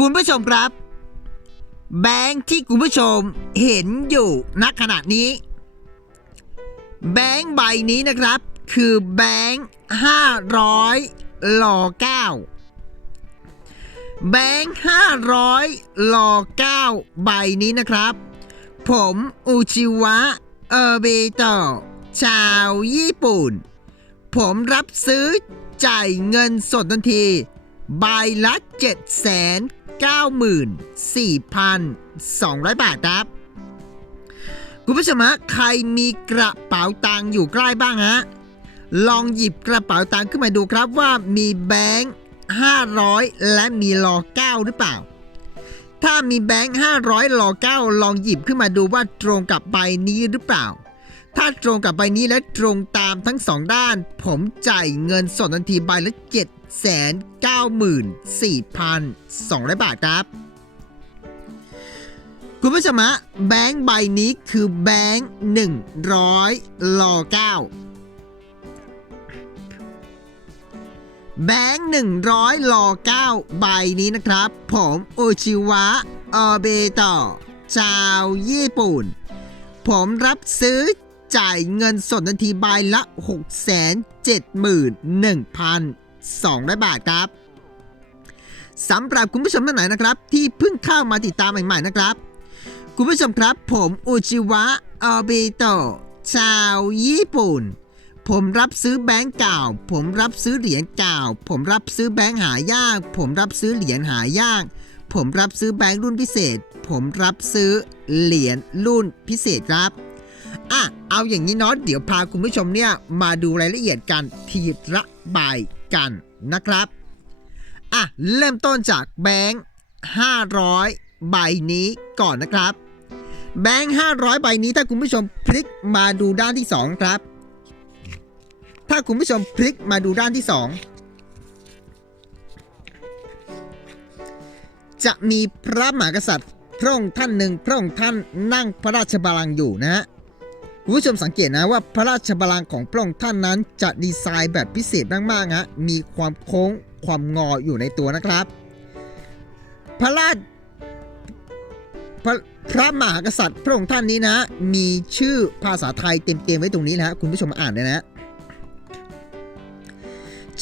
คุณผู้ชมครับ แบงค์ที่คุณผู้ชมเห็นอยู่ณขณะนี้ แบงค์ใบนี้นะครับ คือแบงค์ห้าร้อยหล่อเก้าแบงค์ห้าร้อยหล่อเก้าใบนี้นะครับ ผมอุชิวะเออเบโตะชาวญี่ปุ่น ผมรับซื้อจ่ายเงินสดทันที ใบละ 94,200 บาทครับ คุณผู้ชมฮะใครมีกระเป๋าตังค์อยู่ใกล้บ้างฮะ ลองหยิบกระเป๋าตังค์ขึ้นมาดูครับว่ามีแบงค์500 และมีลอ9หรือเปล่า ถ้ามีแบงค์500ลอ9ลองหยิบขึ้นมาดูว่าตรงกับใบนี้หรือเปล่า ถ้าตรงกับใบนี้และตรงตามทั้งสองด้าน ผมจ่ายเงินสดทันทีใบละ7 9 4 2 0 0 บาทครับ คุณผู้ชมฮะแบงค์ใบนี้คือแบงค์100ลอ9แบงค์100ลอ9ใบนี้นะครับ ผมโอชิวะออเบโตะชาวญี่ปุ่นผมรับซื้อ จ่ายเงินสดทันทีใบละ 671,200 บาทครับสำหรับคุณผู้ชมท่านไหนนะครับ ที่เพิ่งเข้ามาติดตามใหม่ๆนะครับ คุณผู้ชมครับ ผมอุจิวะออบิโตะชาวญี่ปุ่น ผมรับซื้อแบงก์เก่า ผมรับซื้อเหรียญเก่า ผมรับซื้อแบงก์หายาก ผมรับซื้อเหรียญหายาก ผมรับซื้อแบงค์รุ่นพิเศษ ผมรับซื้อเหรียญรุ่นพิเศษครับ อะเอาอย่างนี้เนาะเดี๋ยวพาคุณผู้ชมเนี่ยมาดูรายละเอียดกันทีละใบกันนะครับอะเริ่มต้นจากแบงค์500 ใบนี้ก่อนนะครับ แบงค์500 ใบนี้ถ้าคุณผู้ชมพลิกมาดูด้านที่ 2 ครับ ถ้าคุณผู้ชมพลิกมาดูด้านที่ 2 จะมีพระมหากษัตริย์พระองค์ท่านหนึ่งพระองค์ท่านนั่งพระราชบัลลังก์อยู่นะฮะ คุณผู้ชมสังเกตนะว่าพระราชบัลลังก์ของพระองค์ท่านนั้นจะดีไซน์แบบพิเศษมากๆฮะมีความโค้งความงออยู่ในตัวนะครับ พระราชพระพระมหากษัตริย์พระองค์ท่านนี้นะ มีชื่อภาษาไทยเต็มๆไว้ตรงนี้นะฮะคุณผู้ชมอ่านเลยนะ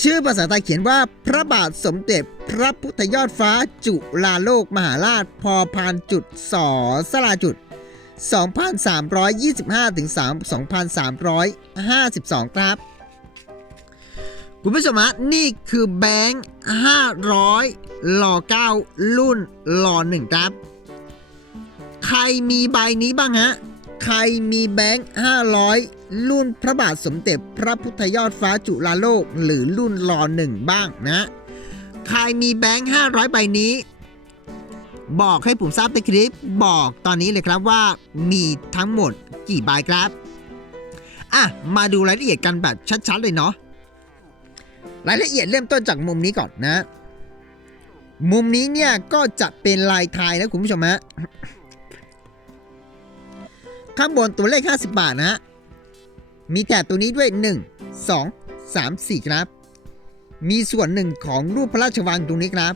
ชื่อภาษาไทยเขียนว่าพระบาทสมเด็จพระพุทธยอดฟ้าจุฬาโลกมหาราชพอพานจุดสอสลาจุด 2,325 ถึง 2,352 ครับ คุณผู้ชมฮะนี่คือแบงค์500หล่อ9 รุ่นหล่อ1ครับ ใครมีใบนี้บ้างฮะ ใครมีแบงค์500 รุ่นพระบาทสมเด็จพระพุทธยอดฟ้าจุฬาโลก หรือรุ่นรอหนึ่งบ้างนะ ใครมีแบงค์500 ใบนี้ บอกให้ผมทราบในคลิป บอกตอนนี้เลยครับว่ามีทั้งหมดกี่ใบครับ อะ มาดูรายละเอียดกันแบบชัดๆเลยเนาะ รายละเอียดเริ่มต้นจากมุมนี้ก่อนนะ มุมนี้เนี่ยก็จะเป็นลายไทยนะคุณผู้ชมฮะ ข้างบนตัวเลข 50 บาทนะฮะมีแถบตัวนี้ด้วย 1 2 3 4 ครับ มีส่วนหนึ่งของรูปพระราชวังตรงนี้ครับ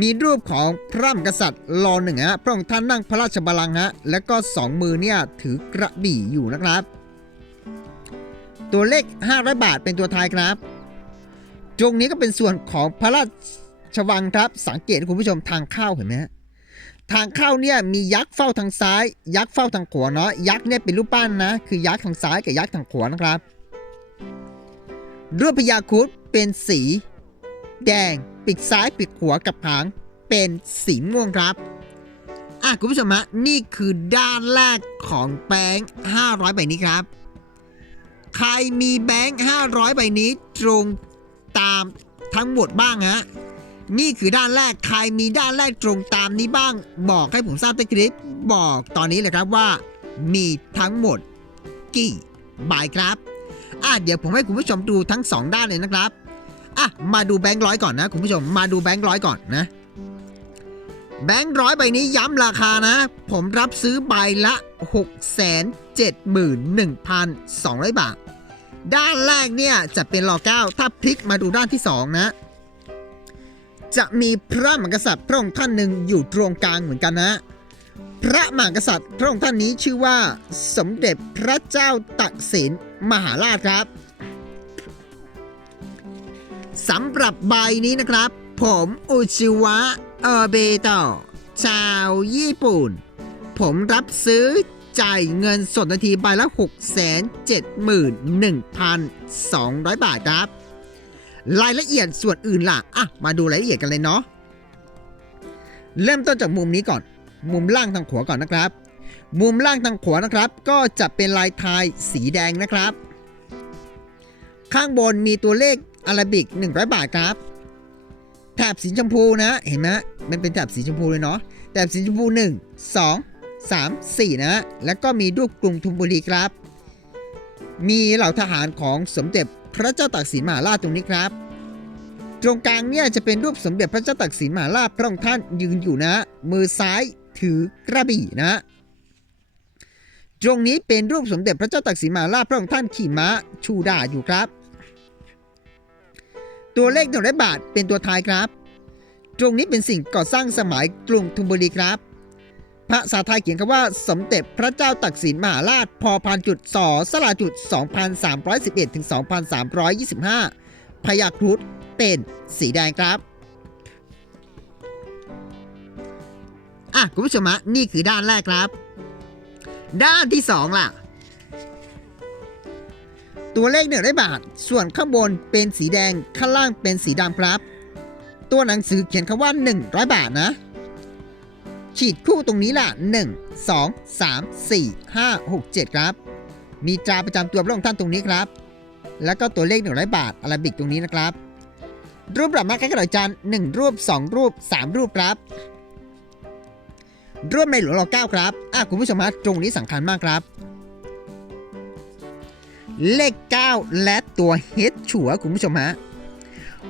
มีรูปของพระมกษัตริย์รอหนึ่งฮะพระองค์ท่านนั่งพระราชบัลลังก์ฮะแล้วก็สองมือเนี่ยถือกระบี่อยู่นะครับ ตัวเลข500บาทเป็นตัวท้ายครับตรงนี้ก็เป็นส่วนของพระราชวังครับ สังเกตคุณผู้ชมทางเข้าเห็นไหมฮะทางเข้าเนี่ยมียักษ์เฝ้าทางซ้าย ยักษ์เฝ้าทางขวาเนาะยักษ์เนี่ยเป็นรูปปั้นนะ คือยักษ์ทางซ้ายกับยักษ์ทางขวานะครับรูปพญาครุฑเป็นสี แดง ปีกซ้ายปีกขวากับหางเป็นสีม่วงครับ อะคุณผู้ชมฮะนี่คือด้านแรกของแบงค์500 ใบนี้ครับ ใครมีแบงค์500 ใบนี้ตรงตามทั้งหมดบ้างฮะนี่คือด้านแรกใครมีด้านแรกตรงตามนี้บ้าง บอกให้ผมทราบในคลิป บอกตอนนี้เลยครับว่า มีทั้งหมดกี่ใบครับอะเดี๋ยวผมให้คุณผู้ชมดูทั้ง 2 ด้านเลยนะครับ อะมาดูแบงค์ร้อยก่อนนะคุณผู้ชมมาดูแบงค์ร้อยก่อนนะ แบงค์ร้อยใบนี้ย้ำราคานะ ผมรับซื้อใบละ 671,200 บาท ด้านแรกเนี่ยจะเป็นรอเก้าถ้าพลิกมาดูด้านที่ 2 นะ จะมีพระมหากษัตริย์พระองค์ท่านหนึ่งอยู่ตรงกลางเหมือนกันนะ พระมหากษัตริย์พระองค์ท่านนี้ชื่อว่า สมเด็จพระเจ้าตักสินมหาราชครับ สำหรับใบนี้นะครับ ผมอุชิวะเออเบโตะชาวญี่ปุ่น ผมรับซื้อจ่ายเงินสดนาทีใบละ 671,200 บาทครับ รายละเอียดส่วนอื่นล่ะ อะ มาดูรายละเอียดกันเลยเนาะ เริ่มต้นจากมุมนี้ก่อน มุมล่างทางขวาก่อนนะครับ มุมล่างทางขวานะครับ ก็จะเป็นลายทายสีแดงนะครับ ข้างบนมีตัวเลข อาราบิก 100 บาทครับแถบสีชมพูนะ เห็นไหมมันเป็นแถบสีชมพูเลยเนาะแถบสีชมพู 1 2 3 4 นะ แล้วก็มีรูปกรุงธนบุรีครับ มีเหล่าทหารของสมเด็จพระเจ้าตากสินมหาราชตรงนี้ครับ ตรงกลางเนี่ยจะเป็นรูปสมเด็จพระเจ้าตากสินมหาราชพระองค์ท่านยืนอยู่นะ มือซ้ายถือกระบี่นะตรงนี้เป็นรูปสมเด็จพระเจ้าตากสินมหาราชพระองค์ท่านขี่ม้าชูดาอยู่ครับ ตัวเลขหนึ่งร้อยบาทเป็นตัวท้ายครับ ตรงนี้เป็นสิ่งก่อสร้างสมัยกรุงธนบุรีครับ ภาษาไทยเขียนคำว่า สมเด็จพระเจ้าตักสินมหาราชพอพันจุดสอสลาจุด 2311ถึง2325 พยาครุฑเป็นสีแดงครับอะคุณผู้ชมฮะนี่คือด้านแรกครับ ด้านที่ 2 ล่ะ ตัวเลขหนึ่งร้อยบาท ส่วนข้างบนเป็นสีแดง ข้างล่างเป็นสีดำครับ ตัวหนังสือเขียนคำว่า 100 บาทนะ ฉีดคู่ตรงนี้ล่ะ 1 2 3 4 5 6 7 ครับ มีตราประจำตัวพระองค์ท่านตรงนี้ครับ แล้วก็ตัวเลข 100 บาทอาราบิกตรงนี้นะครับ รูปดอกไม้กระดาษจัน1รูป 2 รูป 3 รูปครับรูปในหลวงรอเก้าครับอะคุณผู้ชมฮะตรงนี้สำคัญมากครับ เลข 9 และตัวเฮดชัวคุณผู้ชมฮะ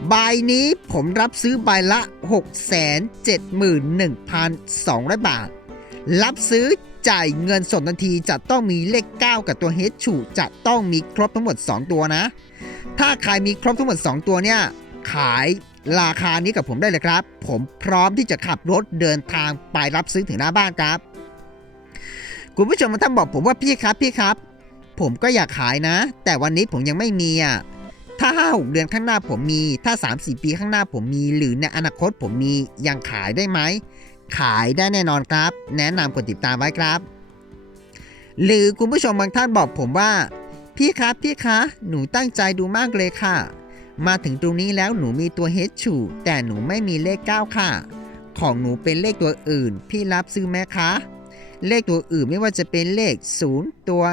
ใบนี้ผมรับซื้อใบละ 671,200 บาท รับซื้อจ่ายเงินสดทันทีจะต้องมีเลข 9 กับตัวเฮดชูจะต้องมีครบทั้งหมด 2 ตัวนะ ถ้าใครมีครบทั้งหมด 2 ตัวเนี่ย ขายราคานี้กับผมได้เลยครับ ผมพร้อมที่จะขับรถเดินทางไปรับซื้อถึงหน้าบ้านครับ คุณผู้ชมมาท่านบอกผมว่าพี่ครับพี่ครับ ผมก็อยากขายนะ แต่วันนี้ผมยังไม่มีอะถ้า5 6เดือนข้างหน้าผมมี ถ้า3 4ปีข้างหน้าผมมี หรือในอนาคตผมมียังขายได้ไหม ขายได้แน่นอนครับ แนะนำกดติดตามไว้ครับ หรือคุณผู้ชมบางท่านบอกผมว่า พี่ครับพี่คะ หนูตั้งใจดูมากเลยค่ะ มาถึงตรงนี้แล้วหนูมีตัวเฮดชูแต่หนูไม่มีเลข 9 ค่ะ ของหนูเป็นเลขตัวอื่น พี่รับซื้อไหมคะ เลขตัวอื่นไม่ว่าจะเป็นเลข 0 ตัว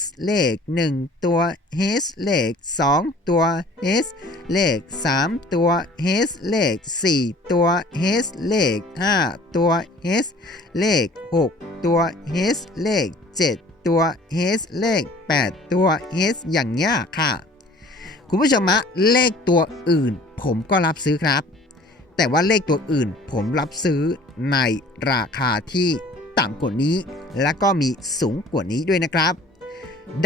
h เลข 1 ตัว h เลข 2 ตัว h เลข 3 ตัว h เลข 4 ตัว h เลข 5 ตัว h เลข 6 ตัว h เลข 7 ตัว h เลข 8 ตัว h อย่างเงี้ยค่ะ คุณผู้ชมะเลขตัวอื่น ผมก็รับซื้อครับ แต่ว่าเลขตัวอื่นผมรับซื้อในราคาที่ ต่ำกว่านี้ และก็มีสูงกว่านี้ด้วยนะครับ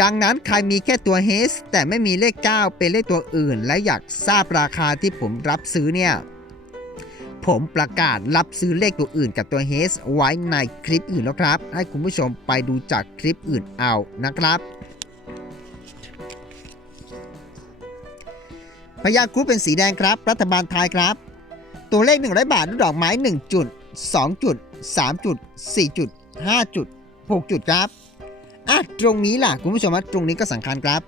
ดังนั้นใครมีแค่ตัว h แต่ไม่มีเลข 9 เป็นเลขตัวอื่น และอยากทราบราคาที่ผมรับซื้อเนี่ยผมประกาศรับซื้อเลขตัวอื่นกับตัว h ไว้ในคลิปอื่นแล้วครับ ให้คุณผู้ชมไปดูจากคลิปอื่นเอานะครับพญาครุเป็นสีแดงครับ รัฐบาลไทยครับ ตัวเลข 100 บาทดอกไม้ 1 จุด 2 จุด 3 จุด 4 จุด 5 จุด 6 จุดครับอะตรงนี้ล่ะคุณผู้ชมว่าตรงนี้ก็สำคัญครับ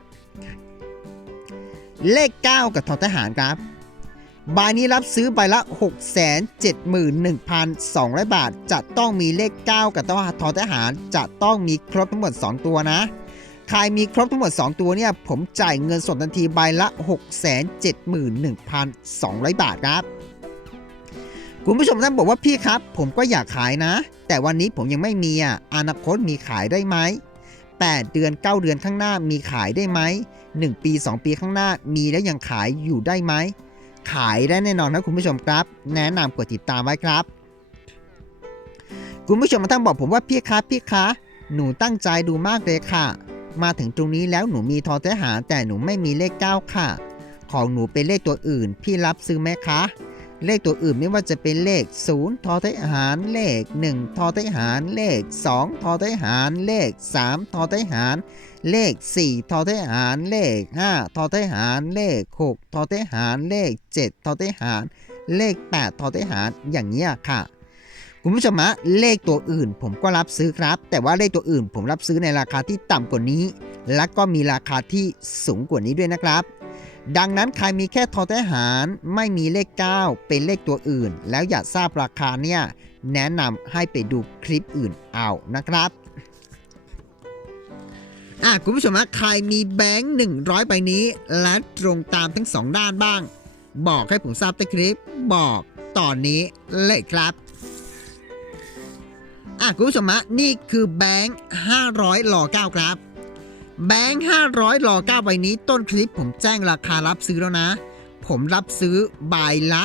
เลข 9 กับทอทหารครับใบนี้รับซื้อใบละ 671,200 บาท จะต้องมีเลข 9 กับทอทหาร จะต้องมีครบทั้งหมด 2 ตัวนะ ใครมีครบทั้งหมด 2 ตัวเนี่ย ผมจ่ายเงินสดทันทีใบละ 671,200 บาทครับ คุณผู้ชมท่านบอกว่าพี่ครับ ผมก็อยากขายนะ แต่วันนี้ผมยังไม่มีอะอนาคตมีขายได้ไหม8 เดือน 9 เดือนข้างหน้ามีขายได้ไหม 1 ปี 2 ปีข้างหน้ามีแล้วยังขายอยู่ได้ไหม ขายได้แน่นอนนะคุณผู้ชมครับ แนะนำกดติดตามไว้ครับ คุณผู้ชมมาท่านบอกผมว่าพี่ครับพี่คะ หนูตั้งใจดูมากเลยค่ะ มาถึงตรงนี้แล้วหนูมีทอทหารแต่หนูไม่มีเลข 9 ค่ะ ของหนูเป็นเลขตัวอื่น พี่รับซื้อไหมคะ เลขตัวอื่นไม่ว่าจะเป็นเลข 0 ทอทหาร เลข 1 ทอทหาร เลข 2 ทอทหาร เลข 3 ทอทหาร เลข 4 ทอทหาร เลข 5 ทอทหาร เลข 6 ทอทหาร เลข 7 ทอทหาร เลข 8 ทอทหาร อย่างนี้ยค่ะคุณผู้ชมฮะเลขตัวอื่นผมก็รับซื้อครับ แต่ว่าเลขตัวอื่นผมรับซื้อในราคาที่ต่ำกว่านี้ และก็มีราคาที่สูงกว่านี้ด้วยนะครับ ดังนั้นใครมีแค่ทอทหารไม่มีเลข 9 เป็นเลขตัวอื่น แล้วอยากทราบราคาเนี่ยแนะนำให้ไปดูคลิปอื่นเอานะครับอะคุณผู้ชมฮะใครมีแบงค์100ใบนี้ และตรงตามทั้งสองด้านบ้าง บอกให้ผมทราบใต้คลิปบอกตอนนี้เลยครับอะคุณผู้ชมฮะนี่คือแบงค์500หล่อ9ครับ แบงค์500หล่อ9ใบนี้ต้นคลิปผมแจ้งราคารับซื้อแล้วนะ ผมรับซื้อใบละ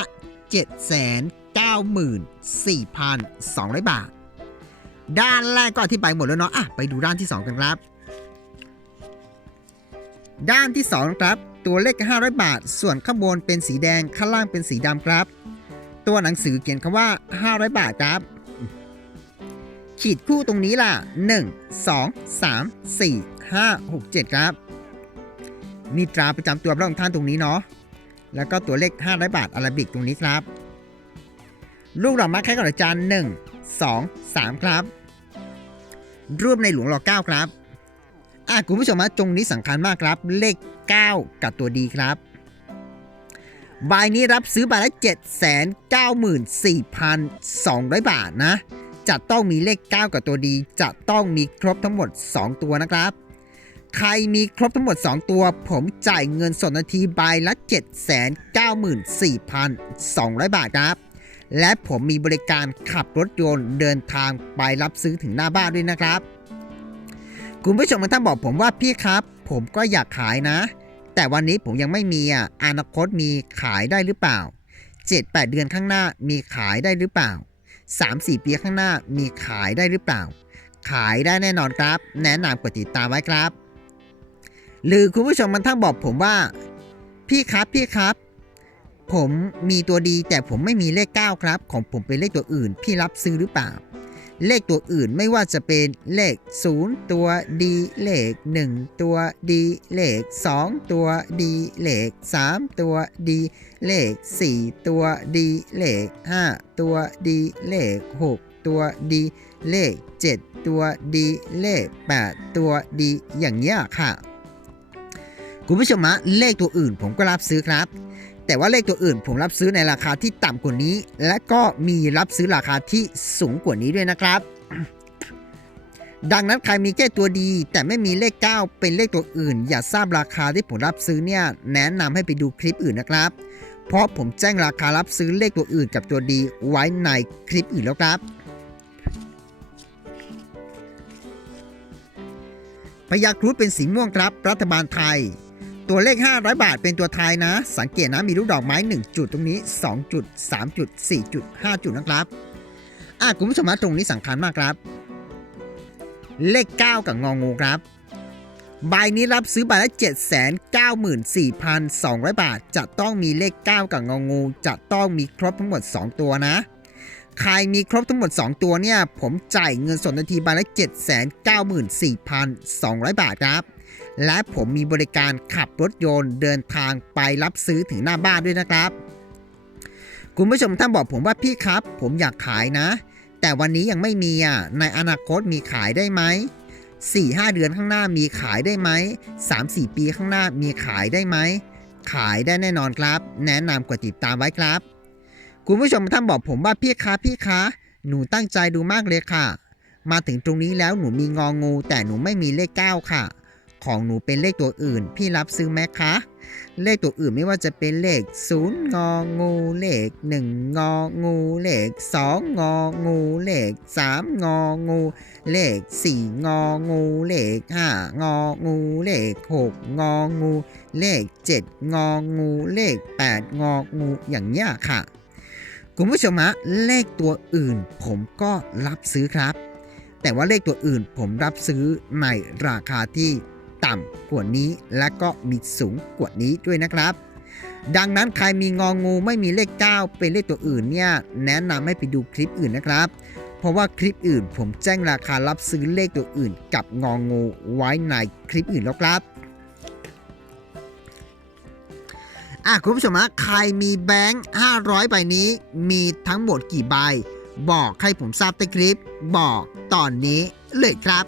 794,200 บาท ด้านแรกก็อธิบายหมดแล้วเนาะอะไปดูด้านที่ 2 กันครับ ด้านที่ 2 ครับ ตัวเลข 500 บาท ส่วนข้างบนเป็นสีแดงข้างล่างเป็นสีดำครับ ตัวหนังสือเขียนคำว่า 500 บาทครับ ขีดคู่ตรงนี้ล่ะ 1 2 3 4 5 6 7 ครับ มีตราประจำตัวพระองค์ท่านตรงนี้เนาะ แล้วก็ตัวเลข 500 บาทอาราบิกตรงนี้ครับ ลูกดอกไม้คล้ายกับอาจารย์ 1 2 3 ครับ รูปในหลวงรอ9ครับ อะคุณผู้ชมฮะตรงนี้สำคัญมากครับ เลข 9 กับตัวดีครับใบนี้รับซื้อใบละ 794,200 บาทนะ จะต้องมีเลข 9 กับตัวดี จะต้องมีครบทั้งหมด 2 ตัวนะครับ ใครมีครบทั้งหมด 2 ตัว ผมจ่ายเงินสดนาทีใบละ 794,200 บาทครับ และผมมีบริการขับรถยนต์เดินทางไปรับซื้อถึงหน้าบ้านด้วยนะครับ คุณผู้ชมบางท่านบอกผมว่าพี่ครับ ผมก็อยากขายนะ แต่วันนี้ผมยังไม่มีอะอนาคตมีขายได้หรือเปล่า 7-8 เดือนข้างหน้ามีขายได้หรือเปล่า 3-4 ปีข้างหน้ามีขายได้หรือเปล่า ขายได้แน่นอนครับ แนะนำกดติดตามไว้ครับ หรือคุณผู้ชมมันทั้งบอกผมว่า พี่ครับพี่ครับ ผมมีตัวดีแต่ผมไม่มีเลข 9 ครับ ของผมเป็นเลขตัวอื่น พี่รับซื้อหรือเปล่า เลขตัวอื่นไม่ว่าจะเป็นเลข 0 ตัวดีเลข 1 ตัวดีเลข 2 ตัวดีเลข 3 ตัวดีเลข 4 ตัวดีเลข 5 ตัวดีเลข 6 ตัวดีเลข 7 ตัวดีเลข 8 ตัวดีอย่างเงี้ยค่ะ คุณผู้ชมฮะเลขตัวอื่นผมก็รับซื้อครับ แต่ว่าเลขตัวอื่นผมรับซื้อในราคาที่ต่ำกว่านี้ และก็มีรับซื้อราคาที่สูงกว่านี้ด้วยนะครับ ดังนั้นใครมีแค่ตัวดี แต่ไม่มีเลข 9 เป็นเลขตัวอื่น อย่าทราบราคาที่ผมรับซื้อเนี่ยแนะนำให้ไปดูคลิปอื่นนะครับ เพราะผมแจ้งราคารับซื้อเลขตัวอื่นกับตัวดีไว้ในคลิปอื่นแล้วครับพยาครุฑเป็นสีม่วงครับ รัฐบาลไทย ตัวเลข 500 บาทเป็นตัวไทยนะ สังเกตนะมีลูกดอกไม้ 1 จุดตรงนี้ 2 จุด 3 จุด 4 จุด 5 จุดนะครับอะคุณผู้ชมฮะตรงนี้สำคัญมากครับ เลข 9 กับงองูครับ ใบนี้รับซื้อใบละ794,200 บาท จะต้องมีเลข 9 กับงองู จะต้องมีครบทั้งหมด 2 ตัวนะใครมีครบทั้งหมด 2 ตัวเนี่ย ผมจ่ายเงินสดนาทีใบละ 794,200 บาทครับ และผมมีบริการขับรถยนต์เดินทางไปรับซื้อถึงหน้าบ้านด้วยนะครับ คุณผู้ชมท่านบอกผมว่าพี่ครับ ผมอยากขายนะ แต่วันนี้ยังไม่มีอะในอนาคตมีขายได้ไหม4-5เดือนข้างหน้ามีขายได้ไหม3-4ปีข้างหน้ามีขายได้ไหมขายได้แน่นอนครับ แนะนำกดติดตามไว้ครับ คุณผู้ชมท่านบอกผมว่าพี่คะพี่คะหนูตั้งใจดูมากเลยค่ะ มาถึงตรงนี้แล้วหนูมีงองู แต่หนูไม่มีเลข9ค่ะ ของหนูเป็นเลขตัวอื่น พี่รับซื้อไหมคะ เลขตัวอื่นไม่ว่าจะเป็นเลข0งองูเลข1งองูเลข2งองูเลข3งองูเลข4งองูเลข5งองูเลข6งองูเลข7งองูเลข8งองูอย่างเงี้ยค่ะคุณผู้ชมฮะเลขตัวอื่นผมก็รับซื้อครับ แต่ว่าเลขตัวอื่นผมรับซื้อในราคาที่ ต่ำกว่านี้ และก็มีสูงกว่านี้ด้วยนะครับ ดังนั้นใครมีงองูไม่มีเลข 9 เป็นเลขตัวอื่นเนี่ยแนะนำให้ไปดูคลิปอื่นนะครับ เพราะว่าคลิปอื่นผมแจ้งราคารับซื้อเลขตัวอื่น กับงองูไว้ในคลิปอื่นแล้วครับอะคุณผู้ชมฮะใครมีแบงค์500 ใบนี้มีทั้งหมดกี่ใบ บอกให้ผมทราบใต้คลิป บอกตอนนี้เลยครับ